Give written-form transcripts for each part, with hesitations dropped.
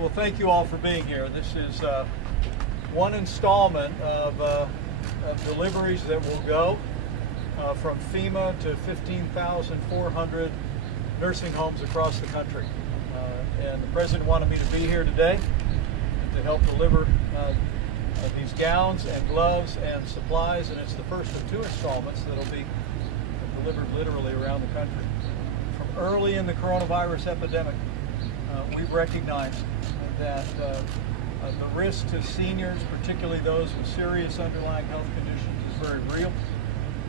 Well, thank you all for being here. This is one installment of deliveries that will go from FEMA to 15,400 nursing homes across the country. And the President wanted me to be here today to help deliver these gowns and gloves and supplies, and it's the first of two installments that will be delivered literally around the country. From early in the coronavirus epidemic, we've recognized that the risk to seniors, particularly those with serious underlying health conditions, is very real.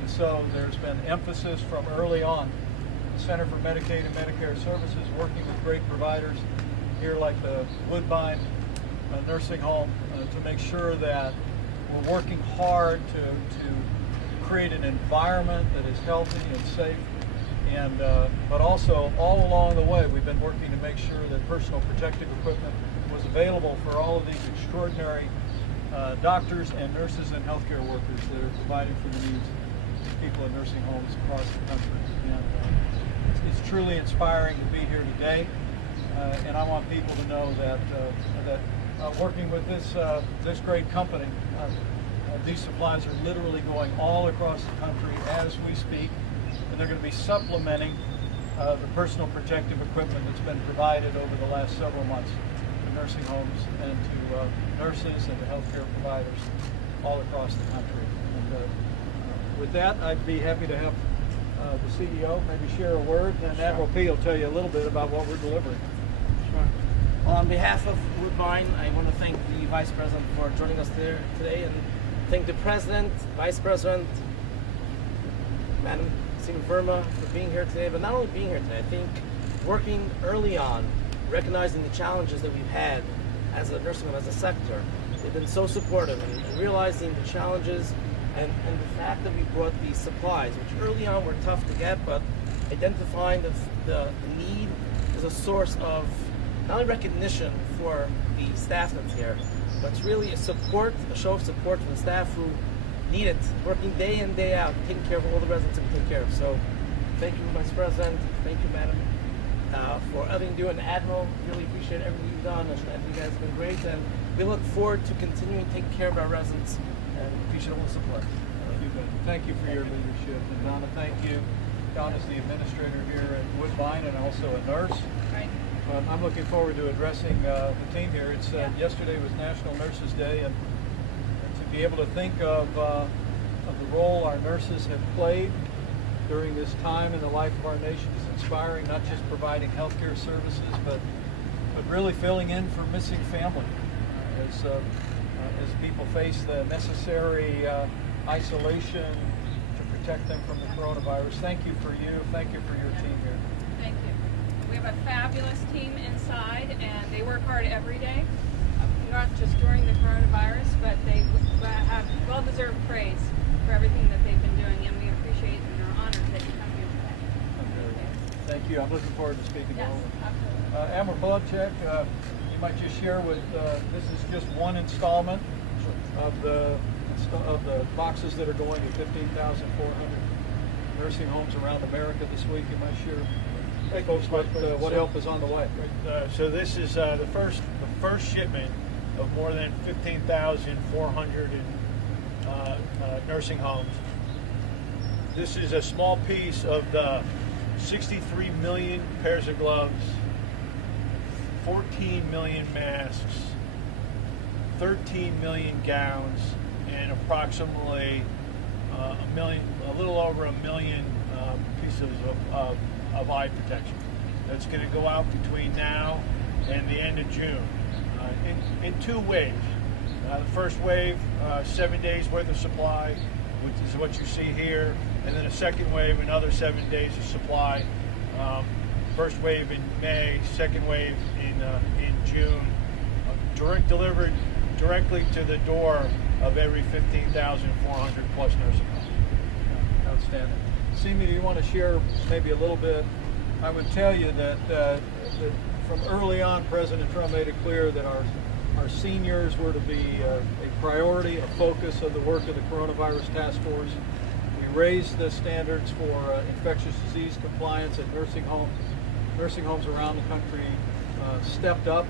And so there's been emphasis from early on. The Center for Medicaid and Medicare Services, working with great providers here like the Woodbine Nursing Home, to make sure that we're working hard to create an environment that is healthy and safe. And but also all along the way, we've been working to make sure that personal protective equipment was available for all of these extraordinary doctors and nurses and healthcare workers that are providing for the needs of people in nursing homes across the country. And it's truly inspiring to be here today, and I want people to know that working with this great company, these supplies are literally going all across the country as we speak. And they're going to be supplementing the personal protective equipment that's been provided over the last several months to nursing homes and to nurses and to healthcare providers all across the country. And with that, I'd be happy to have the CEO maybe share a word, and then Admiral P will tell you a little bit about what we're delivering. Sure. Well, on behalf of Woodbine, I want to thank the Vice President for joining us today, and thank the President, Vice President, Madam Verma, for being here today, but not only being here today, I think working early on, recognizing the challenges that we've had as a nursing home, as a sector. They've been so supportive and realizing the challenges and the fact that we brought these supplies, which early on were tough to get, but identifying the need as a source of not only recognition for the staff that's here, but it's really a show of support for the staff who need it, working day in, day out, taking care of all the residents that we take care of. So thank you, Vice President. Thank you, Madam, for everything you do. And Admiral, really appreciate everything you've done. I think you guys have been great. And we look forward to continuing to take care of our residents and appreciate all the support. Thank you for your leadership. And Donna, thank you. Donna's the administrator here at Woodbine and also a nurse. Right. I'm looking forward to addressing the team here. It's yesterday was National Nurses Day, and to be able to think of the role our nurses have played during this time in the life of our nation is inspiring, not just providing healthcare services, but really filling in for missing family as people face the necessary isolation to protect them from the coronavirus. Thank you for you. Thank you for your team here. Thank you. We have a fabulous team inside, and they work hard every day. Not just during the coronavirus, but they have well-deserved praise for everything that they've been doing, and we appreciate and are honored that you come here today. Thank you. I'm looking forward to speaking to Yes, all of you. absolutely. Admiral Polachek, you might just share with, this is just one installment of the boxes that are going to 15,400 nursing homes around America this week. You might share folks what help is on the way. So this is the first shipment of more than 15,400 nursing homes. This is a small piece of the 63 million pairs of gloves, 14 million masks, 13 million gowns, and approximately a little over a million pieces of eye protection. That's going to go out between now and the end of June in two waves. The first wave, 7 days worth of supply, which is what you see here, and then a second wave, another 7 days of supply. First wave in May, second wave in June, delivered directly to the door of every 15,400 plus nursing homes. Outstanding. Simi, do you want to share maybe a little bit? I would tell you that from early on, President Trump made it clear that our seniors were to be a priority, a focus of the work of the Coronavirus Task Force. We raised the standards for infectious disease compliance at nursing homes around the country stepped up.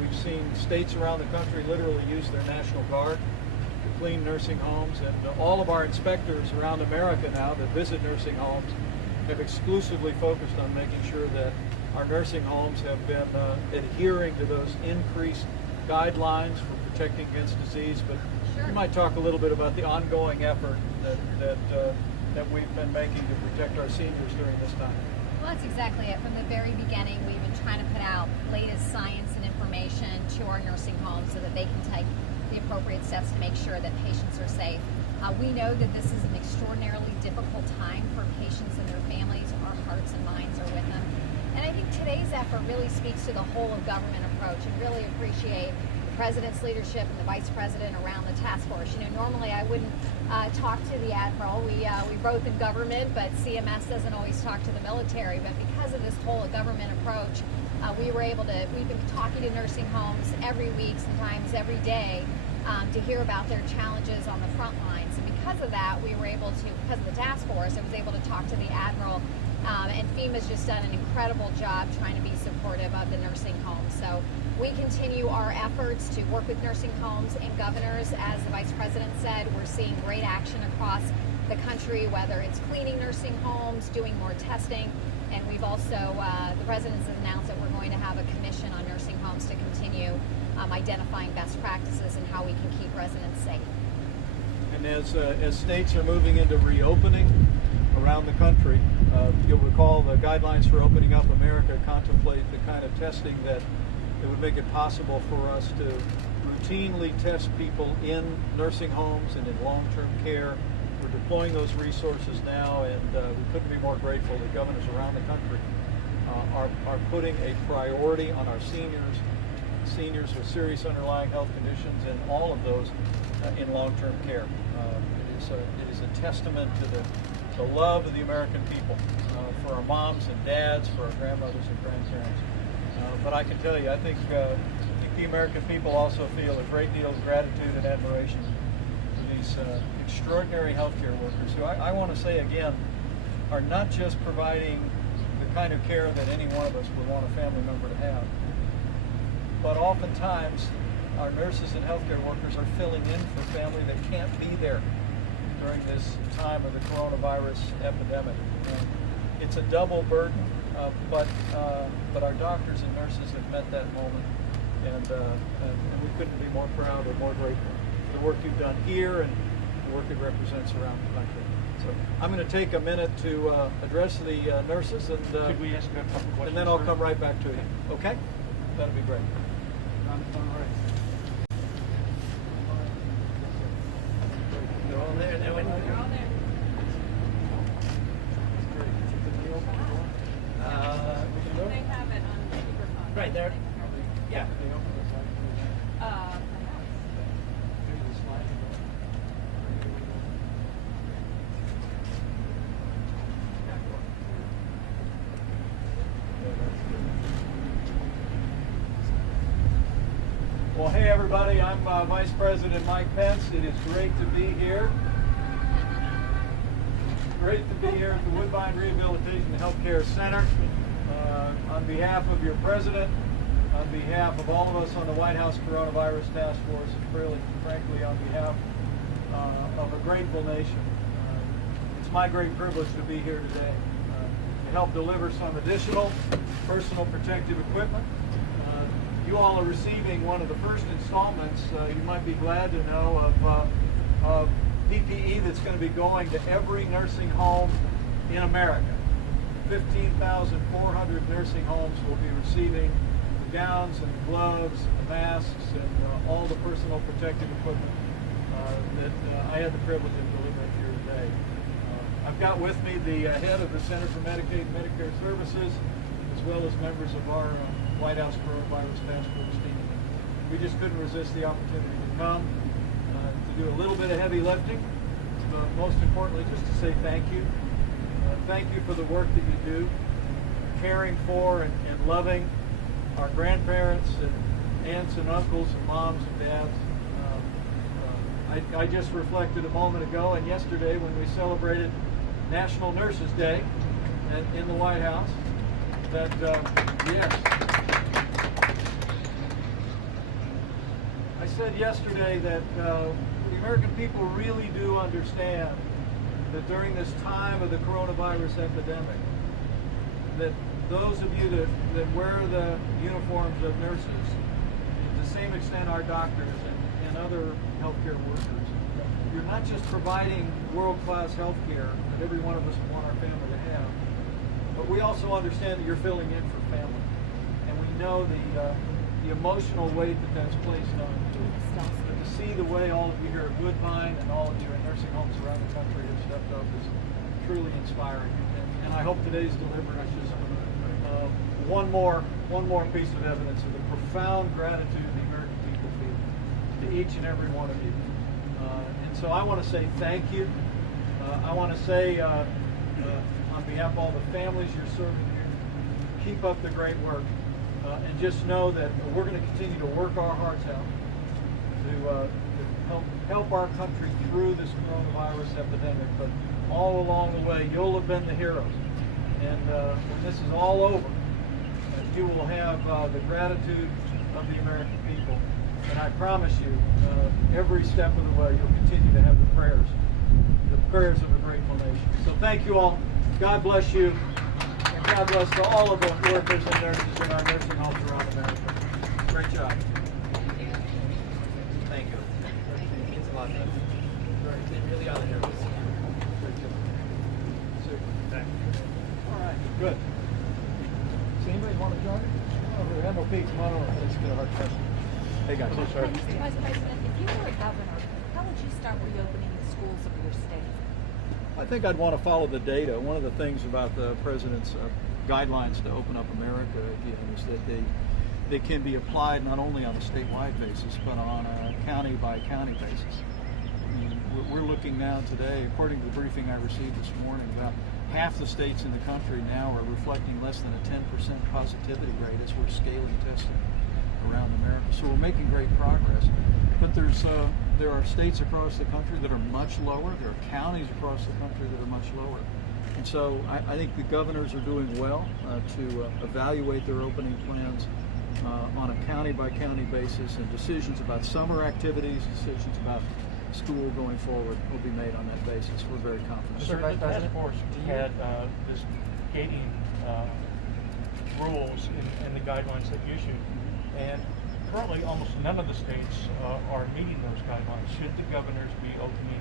We've seen states around the country literally use their National Guard to clean nursing homes, and all of our inspectors around America now that visit nursing homes have exclusively focused on making sure that our nursing homes have been adhering to those increased guidelines for protecting against disease. But Sure. you might talk a little bit about the ongoing effort that we've been making to protect our seniors during this time. Well, that's exactly it. From the very beginning, we've been trying to put out latest science and information to our nursing homes so that they can take the appropriate steps to make sure that patients are safe. We know that this is an extraordinarily difficult time for patients and their families. Our hearts and minds are with them. And I think today's effort really speaks to the whole of government approach, and really appreciate the President's leadership and the Vice President around the task force. You know, normally I wouldn't talk to the Admiral. We both in government, but CMS doesn't always talk to the military. But because of this whole of government approach, we've been talking to nursing homes every week, sometimes every day, to hear about their challenges on the front lines. And because of that, because of the task force, I was able to talk to the Admiral. And FEMA's just done an incredible job trying to be supportive of the nursing homes. So we continue our efforts to work with nursing homes and governors. As the Vice President said, we're seeing great action across the country, whether it's cleaning nursing homes, doing more testing. And we've also, the President has announced that we're going to have a commission on nursing homes to continue identifying best practices and how we can keep residents safe. And as states are moving into reopening around the country, you'll recall the guidelines for opening up America contemplate the kind of testing that would make it possible for us to routinely test people in nursing homes and in long-term care. We're deploying those resources now, and we couldn't be more grateful that governors around the country are putting a priority on our seniors with serious underlying health conditions, and all of those in long-term care. It is a testament to the love of the American people, for our moms and dads, for our grandmothers and grandparents. But I can tell you, I think the American people also feel a great deal of gratitude and admiration for these extraordinary healthcare workers who I want to say again are not just providing the kind of care that any one of us would want a family member to have, but oftentimes our nurses and healthcare workers are filling in for family that can't be there during this time of the coronavirus epidemic. It's a double burden, but our doctors and nurses have met that moment, and we couldn't be more proud or more grateful for the work you've done here and the work it represents around the country. So I'm going to take a minute to address the nurses, and Could we ask a couple questions? and then I'll come right back to you. Okay? That'll be great. They're all there. They're waiting. They're all there. They have it on speakerphone. Right there. Yeah. Perhaps. Well, hey everybody, I'm Vice President Mike Pence. It is great to be here. Great to be here at the Woodbine Rehabilitation and Healthcare Center. On behalf of your president, on behalf of all of us on the White House Coronavirus Task Force, and really, frankly, on behalf of a grateful nation, it's my great privilege to be here today to help deliver some additional personal protective equipment. You all are receiving one of the first installments, you might be glad to know, of PPE that's going to be going to every nursing home in America. 15,400 nursing homes will be receiving the gowns and the gloves and the masks and all the personal protective equipment that I had the privilege of delivering here today. I've got with me the head of the Center for Medicaid and Medicare Services, as well as members of our White House Coronavirus Task Force team. We just couldn't resist the opportunity to come, to do a little bit of heavy lifting, but most importantly, just to say thank you. Thank you for the work that you do, caring for and loving our grandparents and aunts and uncles and moms and dads. I just reflected a moment ago and yesterday when we celebrated National Nurses Day in the White House that, yes, I said yesterday that the American people really do understand that during this time of the coronavirus epidemic, that those of you that wear the uniforms of nurses, to the same extent our doctors and other healthcare workers, you're not just providing world-class healthcare that every one of us want our family to have, but we also understand that you're filling in for family. And we know the emotional weight that's placed on you. But to see the way all of you here at Woodbine and all of you in nursing homes around the country have stepped up is truly inspiring. And I hope today's delivery is just one more piece of evidence of the profound gratitude the American people feel to each and every one of you. And so I want to say thank you. I want to say on behalf of all the families you're serving here, keep up the great work. And just know that we're going to continue to work our hearts out to help our country through this coronavirus epidemic. But all along the way, you'll have been the heroes. And when this is all over, you will have the gratitude of the American people. And I promise you, every step of the way, you'll continue to have the prayers of a grateful nation. So thank you all. God bless you. And God bless to all of the workers and nurses in our nursing homes around America. Great job. Thank you. It means a lot to us. They really are the heroes. Super. Thank you. All right. Good. Does anybody want to join? Over MOP, come on over. Let's get a hard question. Hey guys. Sorry. Mr. Vice President, if you were a governor, how would you start reopening the schools of your state? I think I'd want to follow the data. One of the things about the president's guidelines to open up America again is that they can be applied not only on a statewide basis, but on a county-by-county basis. I mean, we're looking now today, according to the briefing I received this morning, about half the states in the country now are reflecting less than a 10% positivity rate as we're scaling testing around America. So we're making great progress. But there are states across the country that are much lower. There are counties across the country that are much lower. And so I think the governors are doing well to evaluate their opening plans on a county-by-county basis, and decisions about summer activities, decisions about school going forward will be made on that basis. We're very confident. Sir, the task force had this gating rules and the guidelines that you issued, and currently almost none of the states are meeting those guidelines. Should the governors be opening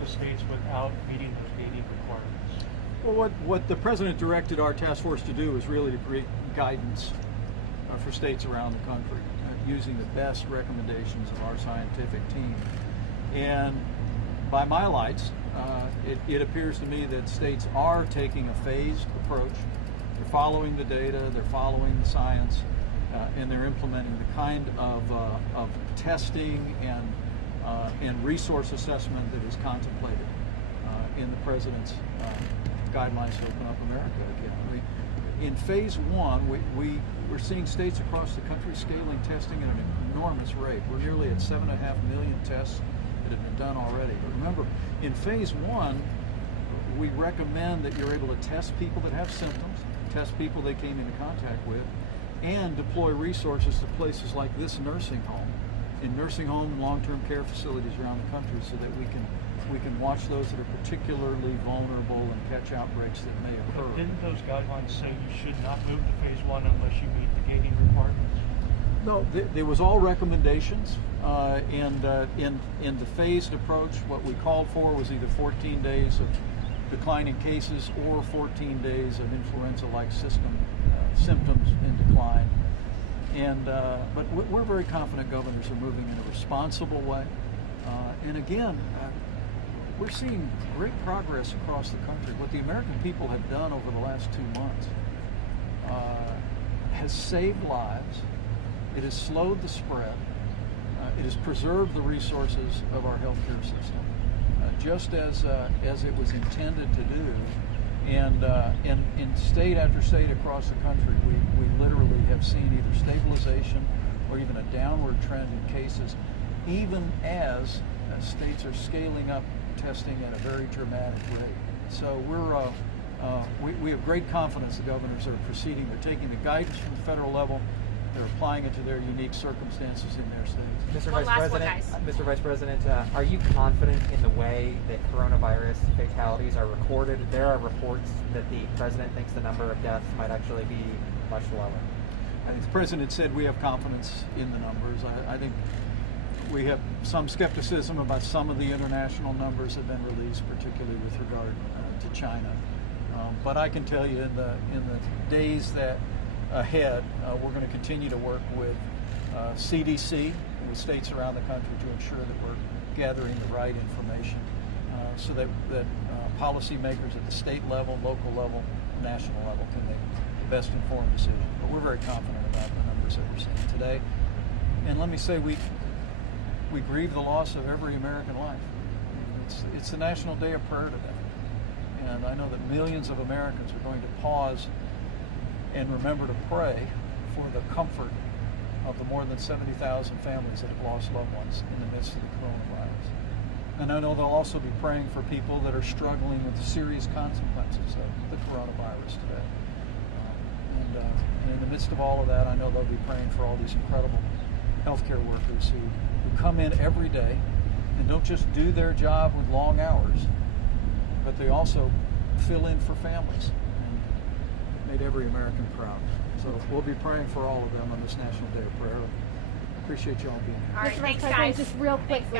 the states without meeting those gating requirements? Well, what the president directed our task force to do is really to create guidance for states around the country using the best recommendations of our scientific team. And by my lights, it appears to me that states are taking a phased approach. They're following the data, they're following the science, and they're implementing the kind of testing and resource assessment that is contemplated in the president's guidelines to open up America again. In phase one, we're seeing states across the country scaling testing at an enormous rate. We're nearly at 7.5 million tests that have been done already. But remember, in phase one, we recommend that you're able to test people that have symptoms, test people they came into contact with, and deploy resources to places like this nursing home, in nursing home and long-term care facilities around the country, so that we can watch those that are particularly vulnerable and catch outbreaks that may occur. But didn't those guidelines say you should not move to phase one unless you meet the gating requirements? No, there was all recommendations, and in the phased approach, what we called for was either 14 days of declining cases or 14 days of influenza-like symptoms in decline. And but we're very confident governors are moving in a responsible way. And again, we're seeing great progress across the country. What the American people have done over the last 2 months has saved lives. It has slowed the spread. It has preserved the resources of our healthcare system, just as it was intended to do. And in state after state across the country, we literally have seen either stabilization or even a downward trend in cases, even as states are scaling up testing at a very dramatic rate. So we have great confidence the governors are proceeding. They're taking the guidance from the federal level, They're applying it to their unique circumstances in their states. Mr. One Vice last one, President, guys. Mr. Vice President, are you confident in the way that coronavirus fatalities are recorded? There are reports that the president thinks the number of deaths might actually be much lower. I think the president said we have confidence in the numbers. I think we have some skepticism about some of the international numbers that have been released, particularly with regard to China. But I can tell you in the days that ahead, we're going to continue to work with CDC, with states around the country to ensure that we're gathering the right information so that policymakers at the state level, local level, national level can make the best informed decisions. But we're very confident about the numbers that we're seeing today. And let me say, we grieve the loss of every American life. It's the National Day of Prayer today. And I know that millions of Americans are going to pause and remember to pray for the comfort of the more than 70,000 families that have lost loved ones in the midst of the coronavirus. And I know they'll also be praying for people that are struggling with the serious consequences of the coronavirus today. And in the midst of all of that, I know they'll be praying for all these incredible healthcare workers who come in every day and don't just do their job with long hours, but they also fill in for families and made every American proud. So we'll be praying for all of them on this National Day of Prayer. Appreciate you all being here. All right, Mr. Vice thanks, President, guys. just real quickly.